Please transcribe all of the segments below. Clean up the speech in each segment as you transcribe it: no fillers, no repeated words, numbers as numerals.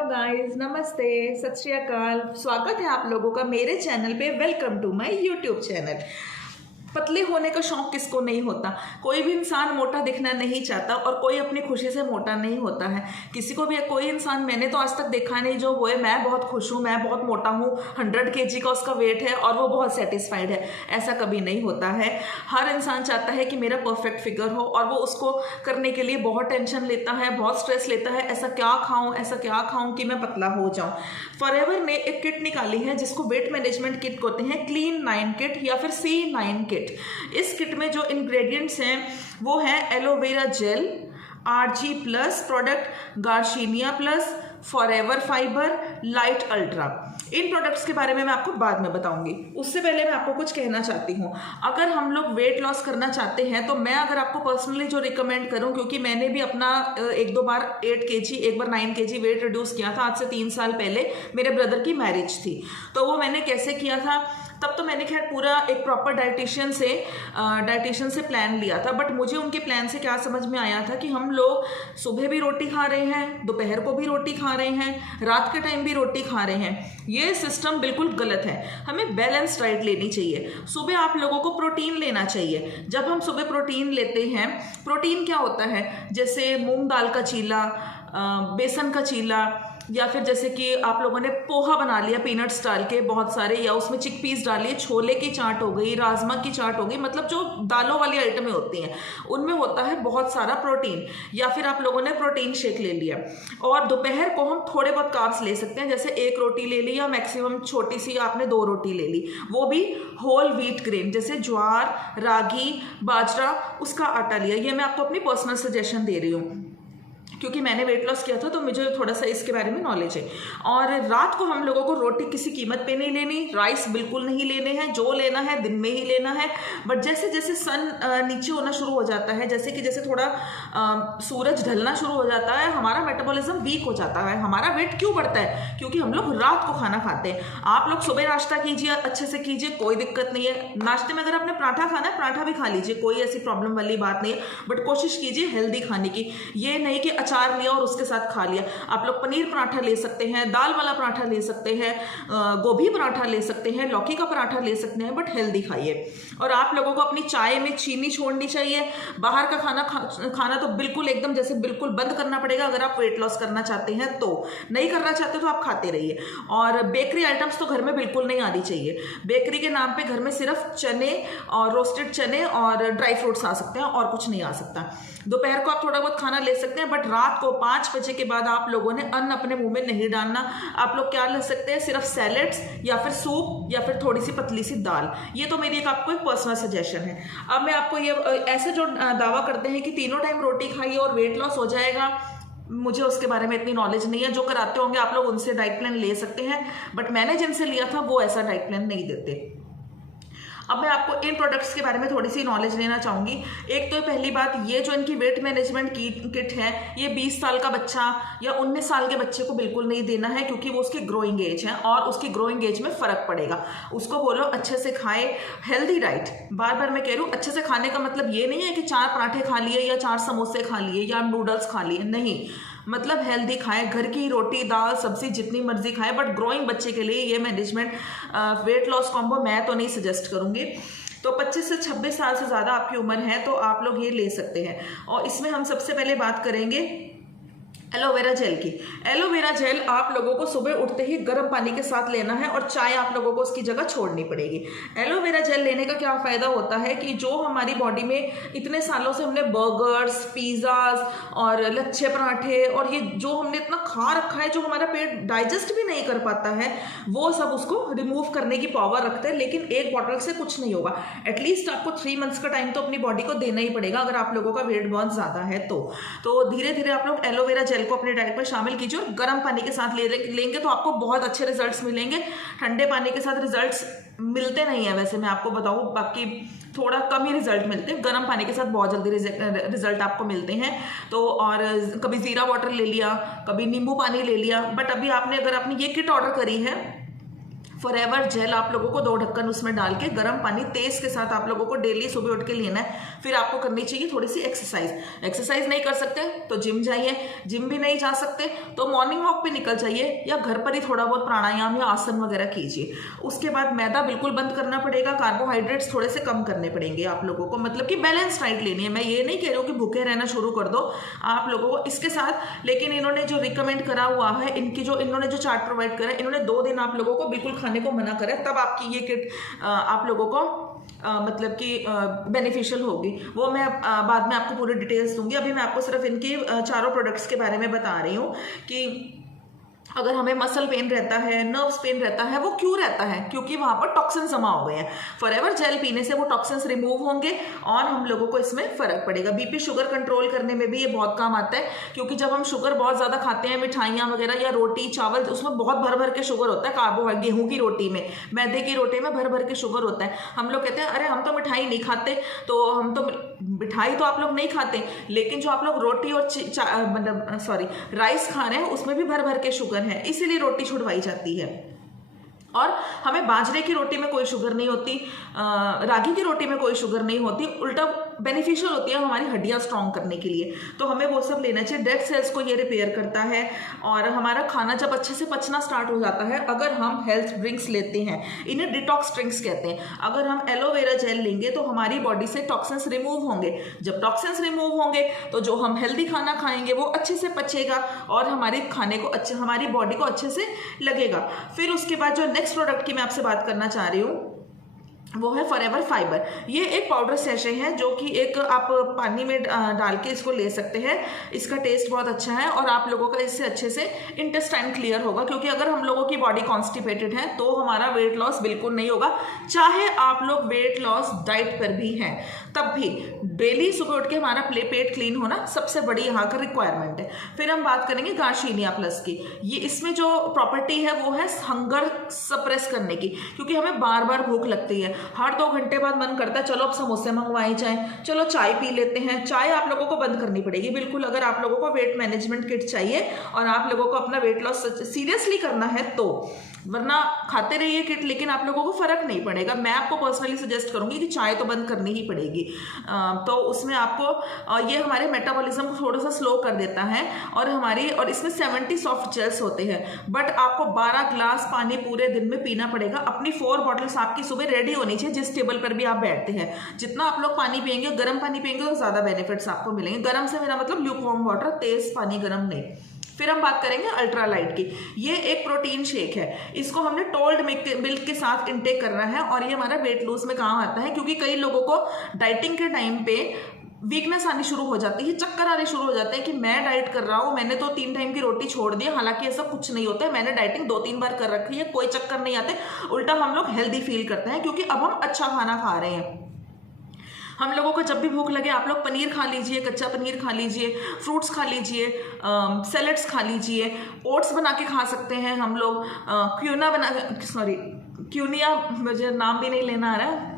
Hello guys, नमस्ते, सत श्री अकाल। स्वागत है आप लोगों का मेरे चैनल पे। Welcome to my YouTube channel. पतले होने का शौक किसको नहीं होता। कोई भी इंसान मोटा दिखना नहीं चाहता और कोई अपनी खुशी से मोटा नहीं होता है। किसी को भी कोई इंसान मैंने तो आज तक देखा नहीं जो वो है मैं बहुत खुश हूँ, मैं बहुत मोटा हूँ, 100 kg का उसका वेट है और वो बहुत सेटिस्फाइड है। ऐसा कभी नहीं होता है। हर इंसान चाहता है कि मेरा परफेक्ट फिगर हो और वो उसको करने के लिए बहुत टेंशन लेता है, बहुत स्ट्रेस लेता है। ऐसा क्या खाऊं कि मैं पतला हो जाऊं। फॉरएवर ने एक किट निकाली है जिसको वेट मैनेजमेंट किट कहते हैं, क्लीन 9 किट या फिर C9 किट। इस किट में जो इंग्रेडिएंट्स हैं वो है aloe vera gel, RG plus product, garcinia plus, Forever Fiber, Lite Ultra. इन प्रोडक्ट्स के बारे में मैं आपको बाद में बताऊंगी। उससे पहले मैं आपको कुछ कहना चाहती हूँ। अगर हम लोग वेट लॉस करना चाहते हैं तो मैं अगर आपको पर्सनली जो रिकमेंड करूँ, क्योंकि मैंने भी अपना एक दो बार 8 kg, एक बार 9 kg वेट रिड्यूस किया था आज से 3 साल पहले। मेरे ब्रदर की मैरिज थी तो वो मैंने कैसे किया था, तब तो मैंने खैर पूरा एक प्रॉपर डाइटिशियन से प्लान लिया था। बट मुझे उनके प्लान से क्या समझ में आया था कि हम लोग सुबह भी रोटी खा रहे हैं, दोपहर को भी रोटी खा रहे हैं, रात के टाइम भी रोटी खा रहे हैं। ये सिस्टम बिल्कुल गलत है। हमें बैलेंस डाइट लेनी चाहिए। सुबह आप लोगों को प्रोटीन लेना चाहिए। जब हम सुबह प्रोटीन लेते हैं, प्रोटीन क्या होता है, जैसे मूंग दाल का चीला, बेसन का चीला, या फिर जैसे कि आप लोगों ने पोहा बना लिया पीनट्स डाल के बहुत सारे, या उसमें चिकपीस डालिए, छोले की चाट हो गई, राजमा की चाट हो गई, मतलब जो दालों वाली आइटमें होती हैं उनमें होता है बहुत सारा प्रोटीन। या फिर आप लोगों ने प्रोटीन शेक ले लिया। और दोपहर को हम थोड़े बहुत कार्ब्स ले सकते हैं, जैसे 1 रोटी ले ली या मैक्सिमम छोटी सी आपने 2 रोटी ले ली, वो भी होल व्हीट ग्रेन जैसे ज्वार, रागी, बाजरा, उसका आटा लिया। ये मैं आपको अपनी पर्सनल सजेशन दे रही हूँ क्योंकि मैंने वेट लॉस किया था तो मुझे थोड़ा सा इसके बारे में नॉलेज है। और रात को हम लोगों को रोटी किसी कीमत पे नहीं लेनी, राइस बिल्कुल नहीं लेने हैं, जो लेना है दिन में ही लेना है। बट जैसे जैसे सन नीचे होना शुरू हो जाता है, जैसे थोड़ा सूरज ढलना शुरू हो जाता है, हमारा मेटाबॉलिज्म वीक हो जाता है। हमारा वेट क्यों बढ़ता है? क्योंकि हम लोग रात को खाना खाते हैं। आप लोग सुबह नाश्ता कीजिए, अच्छे से कीजिए, कोई दिक्कत नहीं है। नाश्ते में अगर आपने पराठा खाना है, पराठा भी खा लीजिए, कोई ऐसी प्रॉब्लम वाली बात नहीं है। बट कोशिश कीजिए हेल्दी खाने की। ये नहीं कि अचार लिया और उसके साथ खा लिया। आप लोग पनीर पराठा ले सकते हैं, दाल वाला पराठा ले सकते हैं, गोभी पराठा ले सकते हैं, लौकी का पराठा ले सकते हैं, बट हेल्दी खाइए। और आप लोगों को अपनी चाय में चीनी छोड़नी चाहिए। बाहर का खाना तो बिल्कुल एकदम जैसे बिल्कुल बंद करना पड़ेगा अगर आप वेट लॉस करना चाहते हैं। तो नहीं करना चाहते तो आप खाते रहिए। और बेकरी आइटम्स तो घर में बिल्कुल नहीं आनी चाहिए। बेकरी के नाम पे घर में सिर्फ चने और रोस्टेड चने और ड्राई फ्रूट्स आ सकते हैं और कुछ नहीं आ सकता। दोपहर को आप थोड़ा बहुत खाना ले सकते हैं, बट रात को 5 बजे के बाद आप लोगों ने अन्न अपने मुंह में नहीं डालना। आप लोग क्या ले सकते हैं, सिर्फ सैलेड्स या फिर सूप या फिर थोड़ी सी पतली सी दाल। ये तो मेरी आपको एक पर्सनल सजेशन है। अब मैं आपको ये ऐसे जो दावा करते हैं कि तीनों टाइम रोटी खाइए और वेट लॉस हो जाएगा, मुझे उसके बारे में इतनी नॉलेज नहीं है। जो कराते होंगे आप लोग उनसे डाइट प्लान ले सकते हैं, बट मैंने जिनसे लिया था वो ऐसा डाइट प्लान नहीं देते। अब मैं आपको इन प्रोडक्ट्स के बारे में थोड़ी सी नॉलेज लेना चाहूँगी। एक तो पहली बात, ये जो इनकी वेट मैनेजमेंट किट है, ये 20 साल का बच्चा या 19 साल के बच्चे को बिल्कुल नहीं देना है, क्योंकि वो उसकी ग्रोइंग एज है और उसकी ग्रोइंग एज में फ़र्क पड़ेगा। उसको बोलो अच्छे से खाए, हेल्दी डाइट। बार बार मैं कह रही हूँ, अच्छे से खाने का मतलब ये नहीं है कि 4 पराठे खा लिए या 4 समोसे खा लिए या नूडल्स खा लिए, नहीं। मतलब हेल्दी खाएं, घर की रोटी दाल सब्जी जितनी मर्जी खाएं। बट ग्रोइंग बच्चे के लिए ये मैनेजमेंट वेट लॉस कॉम्बो मैं तो नहीं सजेस्ट करूंगी। तो 25 से 26 साल से ज़्यादा आपकी उम्र है तो आप लोग ये ले सकते हैं। और इसमें हम सबसे पहले बात करेंगे एलोवेरा जेल की। एलोवेरा जेल आप लोगों को सुबह उठते ही गर्म पानी के साथ लेना है और चाय आप लोगों को उसकी जगह छोड़नी पड़ेगी। एलोवेरा जेल लेने का क्या फ़ायदा होता है कि जो हमारी बॉडी में इतने सालों से हमने बर्गर्स, पिज़्ज़ाज और लच्छे पराठे और ये जो हमने इतना खा रखा है, जो हमारा पेट डाइजेस्ट भी नहीं कर पाता है, वो सब उसको रिमूव करने की पावर रखते हैं। लेकिन एक बॉटल से कुछ नहीं होगा। एटलीस्ट आपको 3 मंथ्स का टाइम तो अपनी बॉडी को देना ही पड़ेगा अगर आप लोगों का वेट बहुत ज़्यादा है तो धीरे धीरे आप लोग एलोवेरा जेल को अपने डाइट में शामिल कीजिए और गर्म पानी के साथ लेंगे तो आपको बहुत अच्छे रिजल्ट्स मिलेंगे। ठंडे पानी के साथ रिजल्ट्स मिलते नहीं है, वैसे मैं आपको बताऊं, बाकी थोड़ा कम ही रिजल्ट मिलते हैं। गर्म पानी के साथ बहुत जल्दी रिजल्ट आपको मिलते हैं। तो और कभी जीरा वाटर ले लिया, कभी नींबू पानी ले लिया। बट अभी आपने अगर आपने ये किट ऑर्डर करी है फॉरएवर जेल आप लोगों को 2 ढक्कन उसमें डाल के गर्म पानी तेज के साथ आप लोगों को डेली सुबह उठ के लेना है। फिर आपको करनी चाहिए थोड़ी सी एक्सरसाइज नहीं कर सकते तो जिम जाइए, जिम भी नहीं जा सकते तो मॉर्निंग वॉक पे निकल जाइए या घर पर ही थोड़ा बहुत प्राणायाम या आसन वगैरह कीजिए। उसके बाद मैदा बिल्कुल बंद करना पड़ेगा, कार्बोहाइड्रेट्स थोड़े से कम करने पड़ेंगे आप लोगों को, मतलब कि बैलेंस डाइट लेनी है। मैं ये नहीं कह रही हूँ कि भूखे रहना शुरू कर दो आप लोगों को इसके साथ, लेकिन इन्होंने जो रिकमेंड करा हुआ है, इन्होंने जो चार्ट प्रोवाइड करा है, इन्होंने 2 दिन आप लोगों को बिल्कुल खाने को मना करा, तब आपकी ये किट आप लोगों को मतलब कि बेनिफिशियल होगी। वो मैं बाद में आपको पूरी डिटेल्स दूंगी। अभी मैं आपको सिर्फ इनकी चारों प्रोडक्ट्स के बारे में बता रही हूँ कि अगर हमें मसल पेन रहता है, नर्व्स पेन रहता है, वो क्यों रहता है? क्योंकि वहां पर टॉक्सिन जमा हो गए हैं। फॉरएवर जेल पीने से वो टॉक्सिन्स रिमूव होंगे और हम लोगों को इसमें फर्क पड़ेगा। बीपी शुगर कंट्रोल करने में भी ये बहुत काम आता है, क्योंकि जब हम शुगर बहुत ज्यादा खाते हैं, मिठाइयाँ वगैरह या रोटी चावल, उसमें बहुत भर भर के शुगर होता है। कार्बोहाइड्रेट गेहूं की रोटी में, मैदे की रोटी में भर भर के शुगर होता है। हम लोग कहते हैं अरे हम तो मिठाई नहीं खाते, तो हम तो मिठाई तो आप लोग नहीं खाते, लेकिन जो आप लोग रोटी और राइस खा रहे हैं उसमें भी भर भर के शुगर है, इसीलिए रोटी छुड़वाई जाती है। और हमें बाजरे की रोटी में कोई शुगर नहीं होती, रागी की रोटी में कोई शुगर नहीं होती, उल्टा बेनिफिशियल होती है हमारी हड्डियां स्ट्रांग करने के लिए। तो हमें वो सब लेना चाहिए। डेड सेल्स को ये रिपेयर करता है और हमारा खाना जब अच्छे से पचना स्टार्ट हो जाता है, अगर हम हेल्थ ड्रिंक्स लेते हैं, इन्हें डिटॉक्स ड्रिंक्स कहते हैं, अगर हम एलोवेरा जेल लेंगे तो हमारी बॉडी से टॉक्सिन्स रिमूव होंगे। जब टॉक्सिन्स रिमूव होंगे तो जो हम हेल्दी खाना खाएंगे वो अच्छे से पचेगा और हमारे खाने को हमारी बॉडी को अच्छे से लगेगा। फिर उसके बाद जो नेक्स्ट प्रोडक्ट की मैं आपसे बात करना चाह रही हूँ वो है फॉरएवर फाइबर। ये एक पाउडर सैशे है जो कि एक आप पानी में डाल के इसको ले सकते हैं। इसका टेस्ट बहुत अच्छा है और आप लोगों का इससे अच्छे से इंटेस्टाइन क्लियर होगा, क्योंकि अगर हम लोगों की बॉडी कॉन्स्टिपेटेड है तो हमारा वेट लॉस बिल्कुल नहीं होगा। चाहे आप लोग वेट लॉस डाइट पर भी हैं तब भी डेली सुबह उठ के हमारा पेट क्लीन होना सबसे बड़ी यहाँ का रिक्वायरमेंट है। फिर हम बात करेंगे गार्सिनिया प्लस की। ये इसमें जो प्रॉपर्टी है वो है हंगर सप्रेस करने की, क्योंकि हमें बार बार भूख लगती है, हर 2 घंटे बाद मन करता है चलो अब समोसे मंगवाए जाए, चलो चाय पी लेते हैं। चाय आप लोगों को बंद करनी पड़ेगी बिल्कुल, अगर आप लोगों को वेट मैनेजमेंट किट चाहिए और आप लोगों को अपना वेट लॉस सीरियसली करना है तो, वरना खाते रहिए किट लेकिन आप लोगों को फर्क नहीं पड़ेगा। मैं आपको पर्सनली सजेस्ट करूंगी कि चाय तो बंद करनी ही पड़ेगी। तो उसमें आपको ये हमारे मेटाबॉलिज्म को थोड़ा सा स्लो कर देता है और इसमें 70 सॉफ्ट जेल्स होते हैं। बट आपको 12 ग्लास पानी पूरे दिन में पीना पड़ेगा। अपनी 4 बॉटल्स आपकी सुबह रेडी होनी चाहिए जिस टेबल पर भी आप बैठते हैं। जितना आप लोग पानी पियेंगे, गर्म पानी पियेंगे तो ज्यादा बेनिफिट्स आपको मिलेंगे। गर्म से मेरा मतलब ल्यूकवार्म वाटर, तेज पानी, गर्म नहीं। फिर हम बात करेंगे अल्ट्रालाइट की। ये एक प्रोटीन शेक है, इसको हमने टोल्ड मिल्क के साथ इंटेक करना है और ये हमारा वेट लूज में काम आता है, क्योंकि कई लोगों को डाइटिंग के टाइम पे वीकनेस आनी शुरू हो जाती है, चक्कर आने शुरू हो जाते हैं कि मैं डाइट कर रहा हूँ, मैंने तो 3 टाइम की रोटी छोड़ दी। हालांकि ऐसा कुछ नहीं होता है, मैंने डाइटिंग 2-3 बार कर रखी है, कोई चक्कर नहीं आते। उल्टा हम लोग हेल्दी फील करते हैं क्योंकि अब हम अच्छा खाना खा रहे हैं। हम लोगों को जब भी भूख लगे आप लोग पनीर खा लीजिए, कच्चा पनीर खा लीजिए, फ्रूट्स खा लीजिए, सैलड्स खा लीजिए, ओट्स बना के खा सकते हैं हम लोग, क्यूनिया, मुझे नाम भी नहीं लेना आ रहा,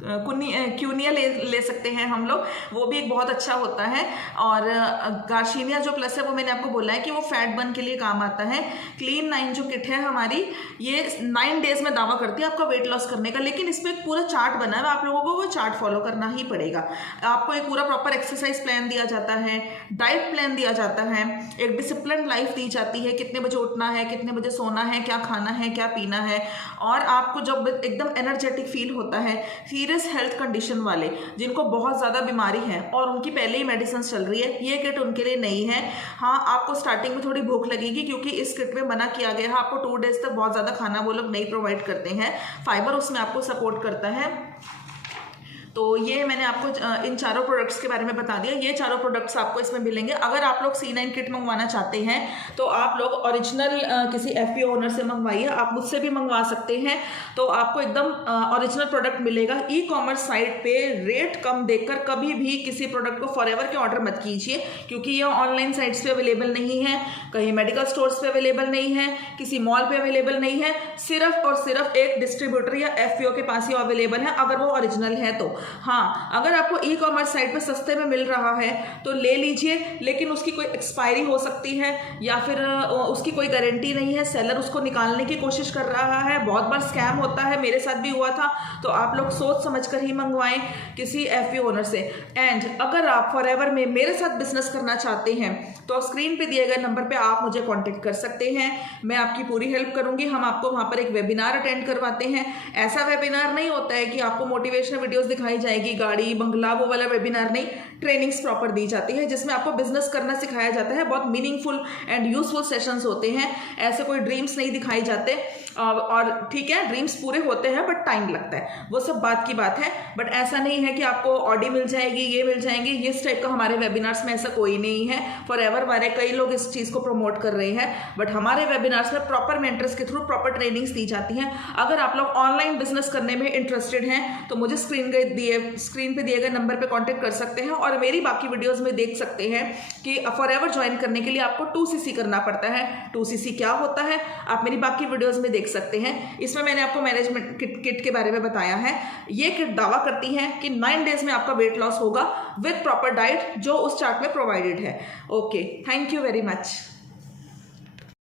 क्यूनिया ले सकते हैं हम लोग, वो भी एक बहुत अच्छा होता है। और गार्सिनिया जो प्लस है वो मैंने आपको बोला है कि वो फैट बर्न के लिए काम आता है। क्लीन 9 जो किट है हमारी, ये 9 डेज में दावा करती है आपका वेट लॉस करने का, लेकिन इस पर एक पूरा चार्ट बना है, आप लोगों को वो चार्ट फॉलो करना ही पड़ेगा। आपको एक पूरा प्रॉपर एक्सरसाइज प्लान दिया जाता है, डाइट प्लान दिया जाता है, एक डिसिप्लिन लाइफ दी जाती है, कितने बजे उठना है, कितने बजे सोना है, क्या खाना है, क्या पीना है। और आपको जब एकदम एनर्जेटिक फील होता है, सीरियस हेल्थ कंडीशन वाले जिनको बहुत ज्यादा बीमारी है और उनकी पहले ही मेडिसिन चल रही है, ये किट उनके लिए नहीं है। हाँ, आपको स्टार्टिंग में थोड़ी भूख लगेगी क्योंकि इस किट में मना किया गया है आपको 2 डेज तक बहुत ज्यादा खाना वो लोग नहीं प्रोवाइड करते हैं। फाइबर उसमें आपको सपोर्ट करता है। तो ये मैंने आपको इन चारों प्रोडक्ट्स के बारे में बता दिया। ये चारों प्रोडक्ट्स आपको इसमें मिलेंगे। अगर आप लोग C9 किट मंगवाना चाहते हैं तो आप लोग ओरिजिनल किसी FPO ओनर से मंगवाइए, आप मुझसे भी मंगवा सकते हैं, तो आपको एकदम ओरिजिनल प्रोडक्ट मिलेगा। ई-कॉमर्स साइट पे रेट कम देखकर कभी भी किसी प्रोडक्ट को फॉरएवर के ऑर्डर मत कीजिए, क्योंकि ये ऑनलाइन साइट्स पे अवेलेबल नहीं है, कहीं मेडिकल स्टोर्स पे अवेलेबल नहीं है, किसी मॉल पे अवेलेबल नहीं है, सिर्फ और सिर्फ एक डिस्ट्रीब्यूटर या FPO के पास ही अवेलेबल है अगर वो ओरिजिनल है तो। हाँ, अगर आपको ई कॉमर्स साइट पे सस्ते में मिल रहा है तो ले लीजिए, लेकिन उसकी कोई एक्सपायरी हो सकती है या फिर उसकी कोई गारंटी नहीं है, सेलर उसको निकालने की कोशिश कर रहा है, बहुत बार स्कैम होता है, मेरे साथ भी हुआ था। तो आप लोग सोच समझ कर ही मंगवाएं किसी एफपी ओनर से। एंड अगर आप फॉरएवर में मेरे साथ बिजनेस करना चाहते हैं तो स्क्रीन पे दिए गए नंबर पे आप मुझे कांटेक्ट कर सकते हैं, मैं आपकी पूरी हेल्प करूंगी। हम आपको वहां पर एक वेबिनार अटेंड करवाते हैं। ऐसा वेबिनार नहीं होता है कि आपको मोटिवेशनल वीडियोस दिखाई जाएगी, गाड़ी बंगला, वो वाला वेबिनार नहीं। ट्रेनिंग्स प्रॉपर दी जाती है जिसमें आपको बिजनेस करना सिखाया जाता है। बहुत मीनिंगफुल एंड यूजफुल सेशंस होते हैं, ऐसे कोई ड्रीम्स नहीं दिखाई जाते। और ठीक है, ड्रीम्स पूरे होते हैं बट टाइम लगता है, वो सब बात की बात है। बट ऐसा नहीं है कि आपको ऑडी मिल जाएगी, ये मिल जाएंगे, ये इस टाइप का हमारे वेबिनार्स में ऐसा कोई नहीं है। फॉरएवर वाले कई लोग इस चीज़ को प्रमोट कर रहे हैं, बट हमारे वेबिनार्स में प्रॉपर मेंटर्स के थ्रू प्रॉपर ट्रेनिंग्स दी जाती हैं। अगर आप लोग ऑनलाइन बिजनेस करने में इंटरेस्टेड हैं तो मुझे स्क्रीन पे दिए गए नंबर पर कॉन्टेक्ट कर सकते हैं और मेरी बाकी वीडियोज़ में देख सकते हैं कि फॉरएवर ज्वाइन करने के लिए आपको 2cc करना पड़ता है। 2cc क्या होता है आप मेरी बाकी वीडियोज़ में देख सकते हैं। इसमें मैंने आपको मैनेजमेंट किट के बारे में बताया है। ये किट दावा करती है कि 9 डेज में आपका वेट लॉस होगा विद प्रॉपर डाइट जो उस चार्ट में प्रोवाइडेड है। Okay, thank you very much.